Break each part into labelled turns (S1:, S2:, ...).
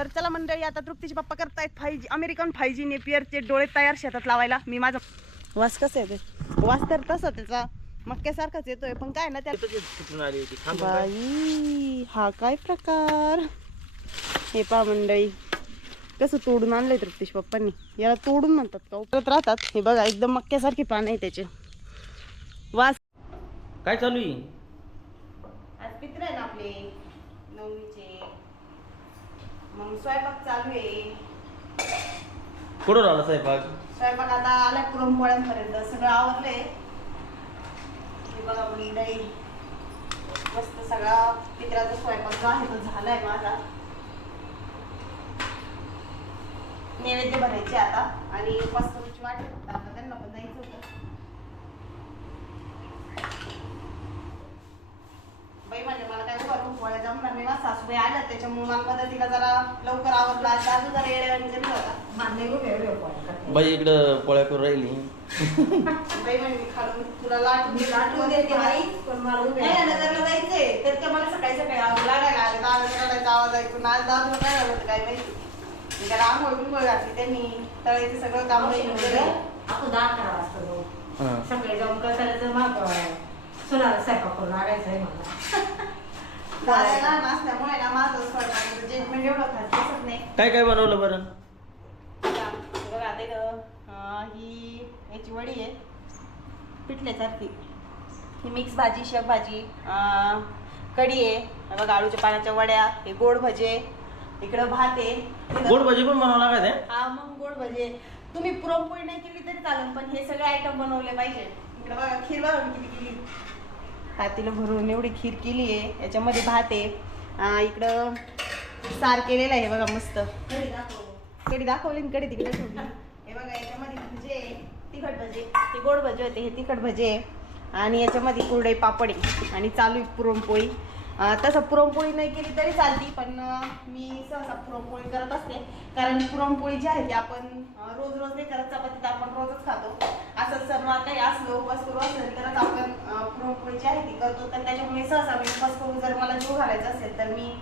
S1: तर चला मंडळी आता तृप्तीचे पप्पा करतायत five G American five G नेपियरचे डोळे तयार शेतात लावायला. मी माझा वास कसं आहे ते वास तर तसा त्याचा. मक्क्यासारखाच येतोय पण काय ना त्या. बाई हा काय प्रकार? हे पा मंडळी कसं तोडून आणलंय तृप्तीश पप्पांनी. याला तोडून म्हणतात का? उपरत राहतात. हे बघा एकदम मक्क्यासारखी पान आहे त्याचे. वास
S2: काय चालू आहे?
S1: आज पित्र आहे ना आपले नवमीचे मग स्वयंपाक चालू आहे.
S2: कुठं राहिला स्वयंपाक?
S1: स्वयंपाक आता आलाय पुरणपोळ्यांपर्यंत. सगळं आवरलंय. हे बघा मंडळी मस्त सगळा पित्राचा स्वयंपाक जो आहे तो झालाय माझा. नैवेद्य भरायचे आता. आणि मस्तपैकी वाट फक्त आता त्यांना पण जायचं होतं बाई म्हणजे मला काय करून पोळ्या जमणार नाही ना सासूबाई आल्या त्याच्यामुळे मला मदतीला जरा लवकर आवडला अजून जरा येड्यावानी जरी होता
S2: बाई इकडं पोळ्या करून राहिली.
S1: बाई म्हणजे मी खालून तुला लाट मी लाटू देते बाई नाही ना नगरला जायचंय. तर ते मला सकाळी सकाळी आवाज लागायला आले. दादा रडायचा आवाज ऐकून आज दादूला काय झालं होतं काय माहिती. मी त्याला आंघोळ बिंघोळ घातली त्यांनी. तळायचं सगळं काम
S3: आपण
S2: हां.
S3: सकाळी जाऊन कसायचं मग सोनाला स्वयंपाक करून लागायचं आहे
S1: नसल्यामुळे ना माझं स्वयंपाकाचं जजमेंट एवढं खास दिसत नाही.
S2: काय काय बनवलं बरं?
S1: बघा अं, ही याची वडी आहे. पिठल्यासारखी. ही मिक्स भाजी शेव भाजी अं, कढी आहे. बघा आळूच्या पाण्याच्या वड्या हे गोड भजे इकडं भात आहे.
S2: गोड भाजी पण बनवावं लागत आहे?
S1: हा मग गोड भजे तुम्ही पुरणपोळी नाही केली तरी चालेल पण हे सगळे आयटम बनवले पाहिजे. इकडे बघा खीर बघा किती? केली भरून एवढी खीर केली आहे. याच्यामध्ये भात आहे. इकडं सार केलेलं आहे बघा मस्त. कढी दाखवली ना कढी तिकडे ठेवली. हे बघा याच्यामध्ये भजे आहे, तिखट भजे. ते गोड भजे होते हे तिखट भजे आहे. आणि याच्यामध्ये कुरडई पापड आहे आणि चालू आहे पुरणपोळी. तसं पुरणपोळी नाही केली तरी चालती पण मी सहसा पुरणपोळी करत असते. कारण पुरणपोळी जी आहे ती आपण रोज रोज नाही करत. चपाती तर आपण रोजच खातो. असं सर्व काही असलं उपास करू असेल तरच आपण. पुरणपोळी जी आहे ती करतो. तर त्याच्यामुळे सहसा मी उपास करू जर मला जीव घालायचा असेल तर मी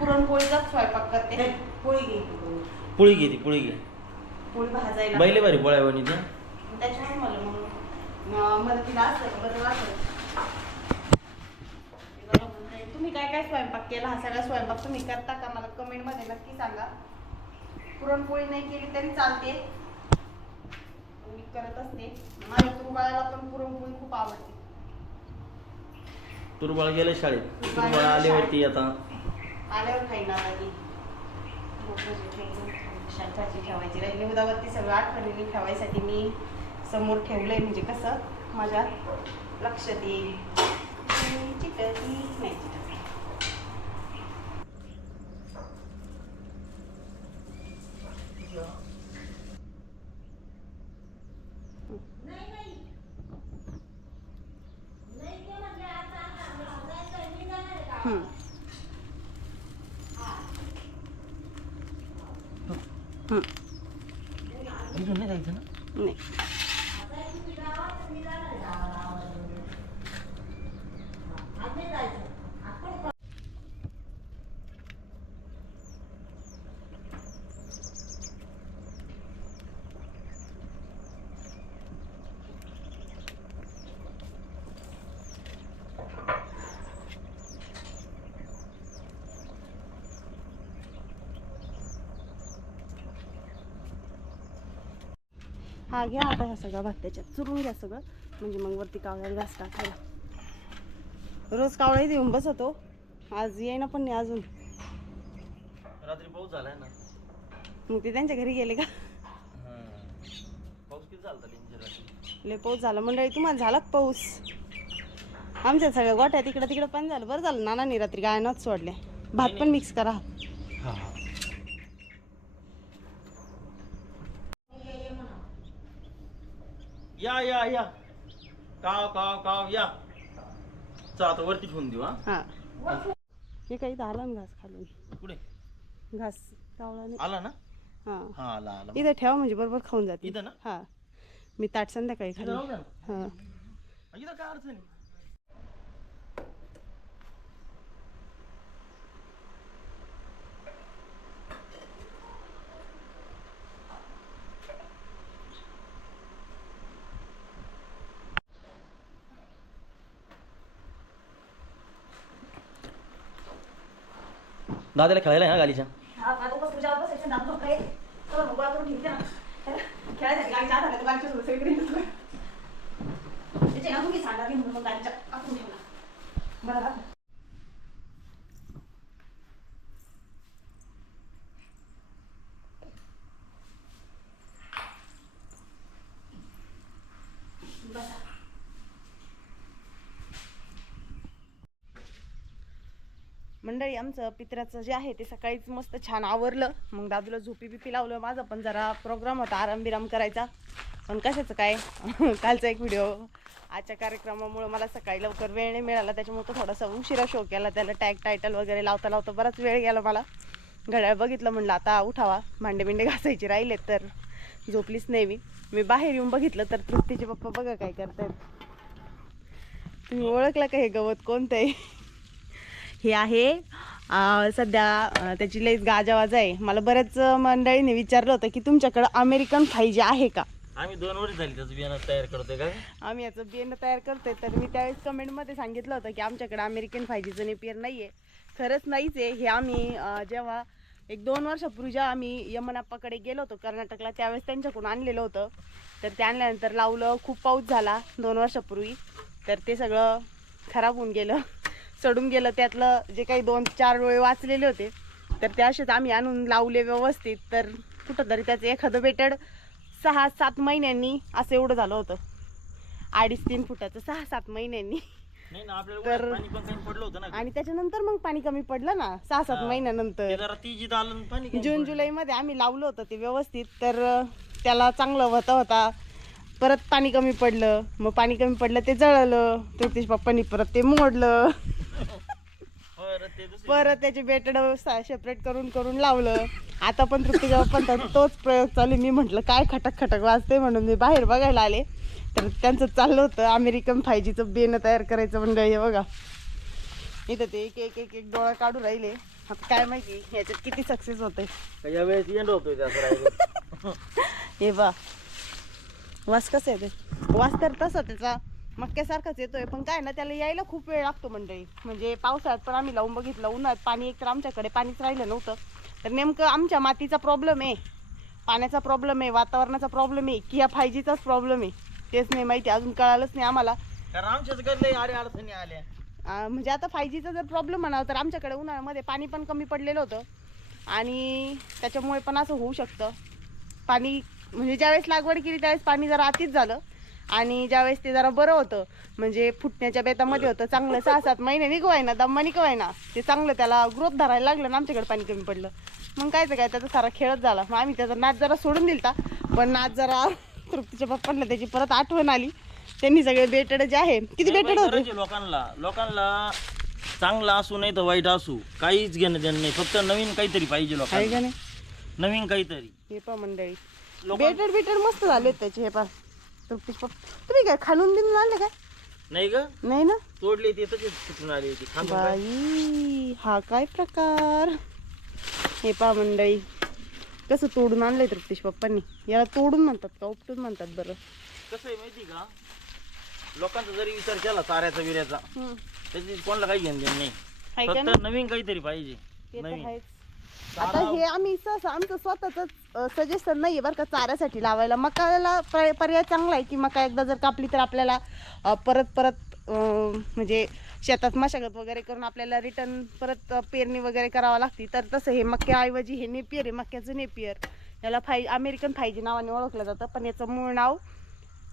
S1: पुरणपोळीचाच स्वयंपाक करते.
S3: पोळी घ्यायची
S2: पोळी? घे ती पोळी घे.
S1: पोळी भाजायला.
S2: बैले भारी पोळ्या बनीच्या
S1: त्याच्यामुळे मला मग म- मदतीला असलं बरं म्हणताय, तुम्ही काय काय स्वयंपाक केला? हा सगळा स्वयंपाक तुम्ही करता का? मला कमेंटमध्ये नक्की सांगा. पुरणपोळी नाही केली तरी चालते. मी करत असते. माझ्या तुरुबाळाला पण पुरणपोळी खूप आवडते.
S2: तुरबाळ गेले शाळेत. तुरबाळ आली होती आता.
S1: आल्यावर खाईन आता ती भोपळ्याची ठेवून, शांताची ठेवायची. राहिली उदावरती सगळं ठेवायसाठी मी समोर ठेवलंय. म्हणजे कसं? माझ्या लक्षात येईल. नाही
S2: うん。う
S1: ん. हा घ्या आता ह्या सगळा भात त्याच्यात चुरून घ्या सगळं. म्हणजे मग वरती कावळ्याला घास टाकायला रोज कावळा येऊन बसतो. आज येईना पण नाही अजून.
S2: रात्री पाऊस झालाय ना.
S1: मग ते त्यांच्या घरी गेले का?
S2: पाऊस किती झाला डेंजर रात्री?
S1: लय पाऊस झाला. मंडळी तुम्हाला झाला पाऊस? आमच्या सगळ्या गोट्या तिकडं तिकडं पण झालं. बरं झालं. नानांनी रात्री गायनाच सोडले भात पण मिक्स करा.
S2: या या या. काव काव काव या. चल आता वरती ठेवून देऊ हा.
S1: हा. हे काही आला ना घास खालून.
S2: पुढे
S1: घास कावळा नाही
S2: आला ना?
S1: हा.
S2: हा आला आला.
S1: इथं ठेवा म्हणजे बरोबर खाऊन जाते
S2: इथं ना?
S1: हा. मी ताट संध्याकाळी
S2: इथं
S1: खाली.
S2: राहू द्या ना.
S1: हा.
S2: इथं काय अडचण आहे? दादाला खेळायला आहे ना गालीच्या
S1: हा आता बस तुझ्यावर बसायचं नाम झोपलाय. तर मोबाईल करून ठेवते ना. खेळायसाठी गाडीच्या आत आलं गाडीच्या सोबत सगळीकडे हिंडतोय. ना तुम्ही सांगा की म्हणून मग गाडीच्या आतून ठेवला. बरं मंडळी आमचं पित्राचं जे आहे ते सकाळीच मस्त छान आवरलं. मग दादूला झोपी बिपी लावलं. माझं पण जरा प्रोग्राम होता आराम बिराम करायचा. पण कशाचं काय? कालचा एक व्हिडिओ आजच्या कार्यक्रमामुळे मला सकाळी लवकर वेळ नाही मिळाला. त्याच्यामुळे तो थोडासा उशिरा शो केला. त्याला टॅग टायटल वगैरे लावता लावता बराच वेळ गेला मला. घड्याळ बघितलं म्हणलं आता उठावा. भांडे बिंडे घासायचे राहिलेत तर. झोपलीच नाही मी. मी बाहेर येऊन बघितलं तर तृप्तीचे पप्पा बघा काय करतायत. तुम्ही ओळखला का हे गवत? कोणतं आहे हे आहे. सध्या त्याची लईच गाजावाज आहे. मला बऱ्याच मंडळीने विचारलं होतं की तुमच्याकडं अमेरिकन फायजी आहे का?
S2: आम्ही दोन वर्ष झाली त्याचं बियाणं तयार करतोय काय
S1: आम्ही याचं बियाणं तयार करतोय. तर मी त्यावेळेस कमेंटमध्ये सांगितलं होतं की आमच्याकडे अमेरिकन फायजीचं नेपियर नाही आहे खरंच नाहीच आहे. हे आम्ही जेव्हा एक दोन वर्षापूर्वी जेव्हा आम्ही यमनाप्पाकडे गेलो होतो कर्नाटकला त्यावेळेस त्यांच्याकडून आणलेलं होतं. तर ते आणल्यानंतर लावलं खूप पाऊस झाला दोन वर्षापूर्वी. तर ते सगळं खराब होऊन गेलं. सडून गेलं त्यातलं जे काही दोन चार डोळे वाचलेले होते तर ते असेच आम्ही आणून लावले व्यवस्थित. तर कुठंतरी त्याचं एखादं बेटड सहा सात महिन्यांनी असं एवढं झालं होतं. अडीच तीन फुटाचं सहा सात महिन्यांनी. तर- आणि त्याच्यानंतर मग पाणी कमी पडलं ना सहा सात. महिन्यानंतर. जून. जुलैमध्ये आम्ही लावलं होतं ते व्यवस्थित तर त्याला चांगलं होता होता. परत पाणी कमी पडलं. मग पाणी कमी पडलं ते जळलं. तृप्तीश पप्पांनी परत ते मोडलं. परत त्याचे बेटड सेपरेट करून करून लावलं. आता पण तृप्तीच्या पप्पांचा तोच प्रयोग चालू. मी म्हटलं काय खटक खटक वाजते म्हणून मी बाहेर बघायला आले. तर त्यांचं चाललं होतं. अमेरिकन फायजीचं बेन तयार करायचं म्हणजे हे बघा. इथं ते एक एक एक एक डोळा काढू राहिले. आता काय माहिती ह्याच्यात किती सक्सेस होते. हे बा वास कसं आहे ते वास तर तसा त्याचा मक्यासारखाच येतोय. पण काय ना त्याला यायला खूप वेळ लागतो मंडळी. म्हणजे पावसाळ्यात पण आम्ही लावून बघितलं. उन्हाळ्यात पाणी एक तर आमच्याकडे पाणीच राहिलं नव्हतं. तर नेमकं आमच्या मातीचा प्रॉब्लेम आहे. पाण्याचा प्रॉब्लेम आहे वातावरणाचा प्रॉब्लेम आहे की या फायजीचाच प्रॉब्लेम आहे. तेच नाही माहिती अजून कळालंच नाही आम्हाला.
S2: कारण आमच्याच अडचणी आल्या.
S1: म्हणजे आता फाय जीचा जर प्रॉब्लेम म्हणावं तर आमच्याकडे उन्हाळ्यामध्ये पाणी पण कमी पडलेलं होतं. आणि त्याच्यामुळे पण असं होऊ शकतं. पाणी म्हणजे ज्यावेळेस लागवड केली त्यावेळेस पाणी जरा अतिच झालं. आणि ज्यावेळेस ते जरा बरं होतं म्हणजे फुटण्याच्या बेतामध्ये होतं चांगलं सहा सात महिने निघवायना दम्मा निघवायना ते चांगलं त्याला ग्रोथ धरायला लागलं ना आमच्याकडे पाणी कमी पडलं. मग काय तर काय त्याचा सारा खेळच झाला. मग आम्ही त्याचा नाच जरा सोडून दिलता पण नाच जरा तृप्तीच्या पप्पांना त्याची परत आठवण आली. त्यांनी सगळे बेटड जे आहे किती बेटड होते?
S2: लोकांना लोकांना चांगला असू नाही तर वाईट असू काहीच घेणं देणं नाही. फक्त नवीन काहीतरी पाहिजे लोकांना. नवीन काहीतरी.
S1: हे पा मंडळी. बेटर बेटर मस्त झाले त्याचे हे पा तृप्तीश पप्पा तुम्ही काय खालून बिन आणले काय?
S2: नाही ग.
S1: नाही ना?
S2: तोडले ते तसेच सुटून आली होती. काय?
S1: बाई हा काय प्रकार? हे पा मंडळी कसं तोडून आणलंय तृप्तीश पप्पांनी. याला तोडून म्हणतात का उपटून म्हणतात बरं.
S2: कसं आहे माहिती का? लोकांचा जरी विचार केला चाऱ्याचा
S1: हम्म.
S2: त्याची कोणाला काही घेणं देणं नाही.
S1: हाय का
S2: फक्त
S1: नाही?
S2: नवीन काहीतरी पाहिजे.
S1: तर
S2: नवीन.
S1: आहेच. आता हे आम्ही सहसा आमचं स्वतःच सजेशन नाहीये बरं का चाऱ्यासाठी लावायला. मकाला पर्याय पर्याय चांगला आहे की मका एकदा जर कापली तर आपल्याला अं, परत परत अं, म्हणजे शेतात मशागत वगैरे करून आपल्याला रिटर्न परत अं, पेरणी वगैरे करावं लागते. तर तसं हे मक्याऐवजी हे नेपियर आहे मक्याचं नेपियर. याला फाय अमेरिकन फायजी नावाने ओळखलं जातं पण याचं मूळ नाव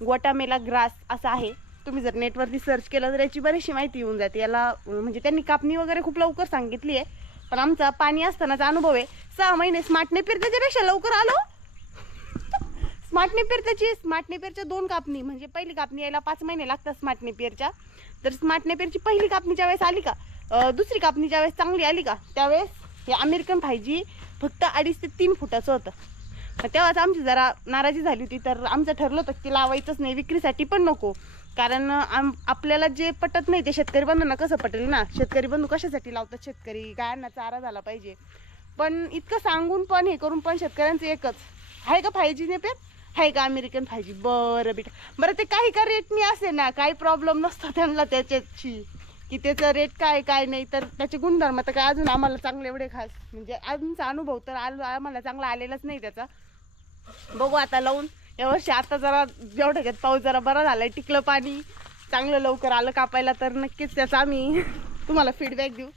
S1: गोटामेला ग्रास असं आहे. तुम्ही जर नेटवरती सर्च केलं तर याची बरीचशी माहिती येऊन जाते. याला अं, म्हणजे त्यांनी कापणी वगैरे खूप लवकर सांगितली आहे. पण आमचा पाणी असतानाचा अनुभव आहे. सहा महिने स्मार्टने नेपियर लवकर आलो. स्मार्टने पेरत्याची स्मार्टने स्मार्ट दोन कापणी म्हणजे पहिली कापणी यायला पाच महिने लागतात स्मार्टने नेपियरच्या तर स्मार्टने नेपियरची पहिली कापणी ज्यावेळेस आली का दुसरी कापणी ज्यावेळेस चांगली आली का त्यावेळेस हे अमेरिकन फायजी फक्त अडीच ते तीन फुटाचं होतं. तर तेव्हाच आमची जरा नाराजी झाली होती. तर आमचं ठरलं होतं की लावायचंच नाही विक्रीसाठी पण नको. कारण आम आपल्याला जे पटत नाही ते शेतकरी बंधूंना कसं पटेल ना? शेतकरी बंधू कशासाठी लावतात? शेतकरी गायांना चारा झाला पाहिजे. पण इतकं सांगून पण हे करून पण शेतकऱ्यांचं एकच. आहे का फाय जी नेपेर आहे का अमेरिकन फायजी बरं बेटा. बरं ते काही का रेटनी असे ना? काही प्रॉब्लेम नसतो त्यांना त्याच्याशी. की त्याचं रेट काय काय नाही. तर त्याचे गुणधर्म तर काय अजून आम्हाला चांगले एवढे खास. म्हणजे अजूनचा अनुभव तर आलो आम्हाला चांगला आलेलाच नाही त्याचा. बघू आता लावून. यावर्षी आता जरा जेवढं घेत पाऊस जरा बरा झालाय. टिकलं पाणी चांगलं लवकर आलं कापायला तर नक्कीच त्याचा आम्ही तुम्हाला फीडबॅक देऊ.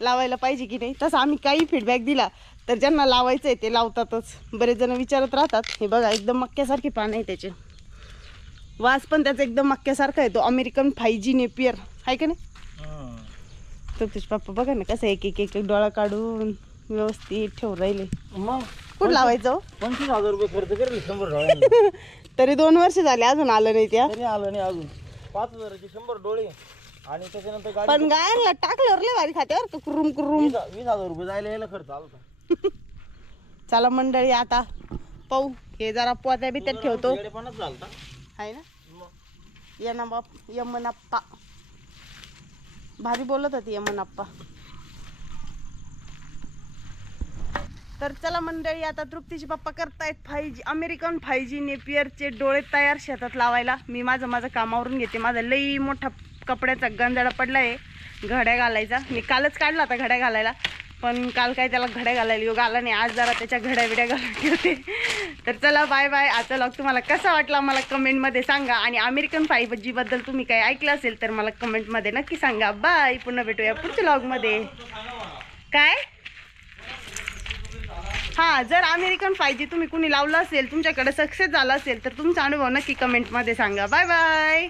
S1: लावायला पाहिजे की नाही. तसं आम्ही काही फीडबॅक दिला तर ज्यांना लावायचं आहे ते लावतातच. बरेच जण विचारत राहतात. हे बघा एकदम मक्क्यासारखी पानं आहे त्याचे. वास पण त्याचा एकदम मक्क्यासारखा आहे. तो अमेरिकन फाय जी नेपियर आहे का नाही? तर तुझे पप्पा बघा ना कसं एक एक एक एक डोळा काढून व्यवस्थित ठेवून राहिले.
S2: मग?
S1: कुठं लावायचं?
S2: पंचवीस हजार रुपये खर्च करेल शंभर डोळ्यांनी
S1: तरी दोन वर्ष झाले अजून आलं नाही त्या.
S2: तरी आलं नाही अजून. पाच हजाराचे शंभर डोळे. आणि त्याच्यानंतर गाडी
S1: पण गायला टाकल्यावर लय भारी खात्यावर कुरुम कुरुम.
S2: वीस वीस हजार रुपये जायला यायला खर्च आला होता.
S1: चला मंडळी आता पाहू. हे जरा पोत्या बित्यात ठेवतो.
S2: येडेपणाच झालता
S1: आहे ना? यमन यमनप्पा भारी बोलत होती यमनप्पा तर चला मंडळी आता तृप्तीचे पप्पा करतायत five G American five G नेपियरचे डोळे तयार शेतात लावायला. मी माझं माझं कामावरून घेते. माझा लई मोठा कपड्याचा गंजाडा पडला आहे घड्या घालायचा. मी कालच काढला होता घड्या घालायला. पण काल काय त्याला घड्या घालायला योग आला नाही. आज जरा त्याच्या घड्या बिड्या घालून ठेवते. तर चला बाय बाय आजचा लॉग तुम्हाला कसा वाटला मला कमेंटमध्ये सांगा. आणि अमेरिकन फाईव्ह जीबद्दल तुम्ही काही ऐकलं असेल तर मला कमेंटमध्ये नक्की सांगा. बाय पुन्हा भेटूया पुढच्या लॉगमध्ये काय? हां जर अमेरिकन फाय जी तुम्ही कुणी लावलं असेल तुमच्याकडे सक्सेस झाला असेल तर तुमचा अनुभव नक्की कमेंटमध्ये सांगा. Bye bye